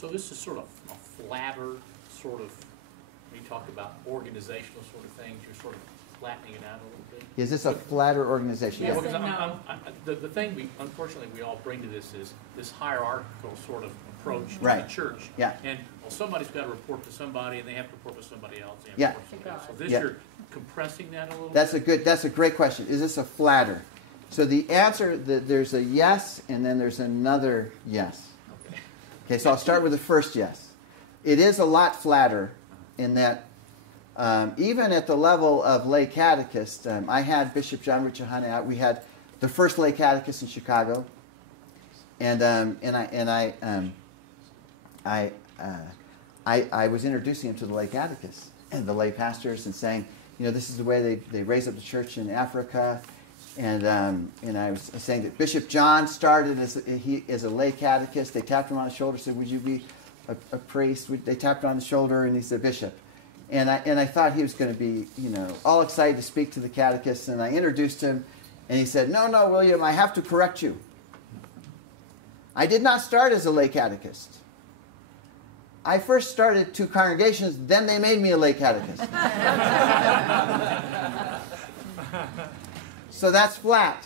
So this is sort of a flatter sort of, when you talk about organizational sort of things, you're sort of flattening it out a little bit. Is this a flatter organization? Yes. Well, because the thing unfortunately we all bring to this is this hierarchical sort of approach to Right. the church. Yeah. And well, somebody's got to report to somebody, and they have to report to somebody else. And Yeah. report to somebody else. So this Yeah. you're compressing that a little That's bit? that's a great question. Is this a flatter? So the answer, there's a yes, and then there's another yes. Okay. Okay, so I'll start with the first yes. It is a lot flatter in that even at the level of lay catechist, I had Bishop John Ruchahane out. We had the first lay catechist in Chicago, and I was introducing him to the lay catechists and the lay pastors and saying, you know, this is the way they raise up the church in Africa. And I was saying that Bishop John started as a lay catechist. They tapped him on the shoulder, said, "Would you be a priest?" They tapped him on the shoulder, and he said, "Bishop." And I thought he was going to be, you know, all excited to speak to the catechist. And I introduced him, and he said, "No, William, I have to correct you. I did not start as a lay catechist. I first started 2 congregations, then they made me a lay catechist." So that's flat.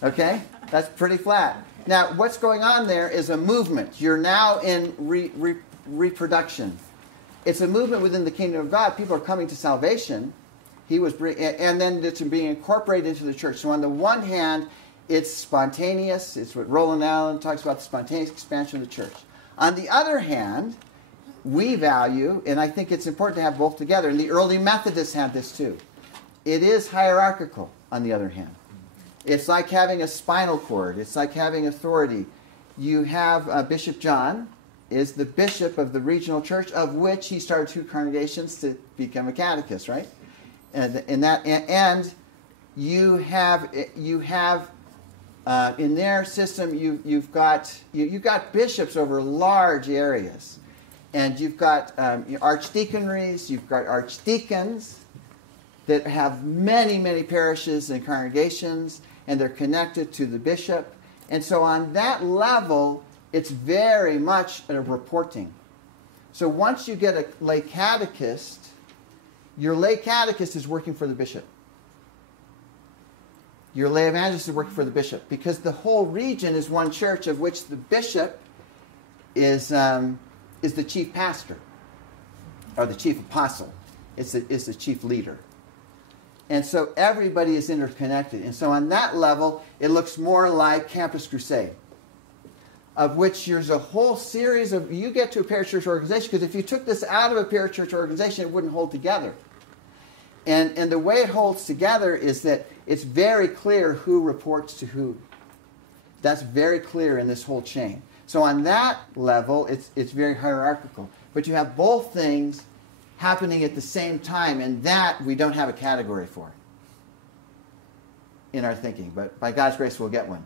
Okay? That's pretty flat. Now, what's going on there is a movement. You're now in reproduction. It's a movement within the kingdom of God. People are coming to salvation. And then it's being incorporated into the church. So on the one hand, it's spontaneous. It's what Roland Allen talks about, the spontaneous expansion of the church. On the other hand, we value, and I think it's important to have both together, and the early Methodists had this too. It is hierarchical, on the other hand. It's like having a spinal cord. It's like having authority. You have Bishop John is the bishop of the regional church, of which he started 2 congregations to become a catechist, right? And you have in their system you've got bishops over large areas, and you've got archdeaconries, you've got archdeacons that have many parishes and congregations, and they're connected to the bishop. And so on that level, it's very much a reporting. So once you get a lay catechist, your lay catechist is working for the bishop. Your lay evangelist is working for the bishop, because the whole region is one church, of which the bishop is the chief pastor, or the chief apostle. Is the chief leader. And so everybody is interconnected. And so on that level, it looks more like Campus Crusade, of which there's a whole series of, you get to a parachurch organization, because if you took this out of a parachurch organization, it wouldn't hold together. And the way it holds together is that it's very clear who reports to who. That's very clear in this whole chain. So on that level, it's very hierarchical. But you have both things happening at the same time, and that we don't have a category for in our thinking. But by God's grace, we'll get one.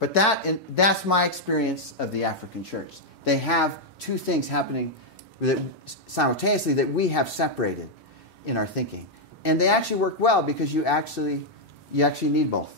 But that's my experience of the African church. They have 2 things happening simultaneously that we have separated in our thinking. And they actually work well, because you actually need both.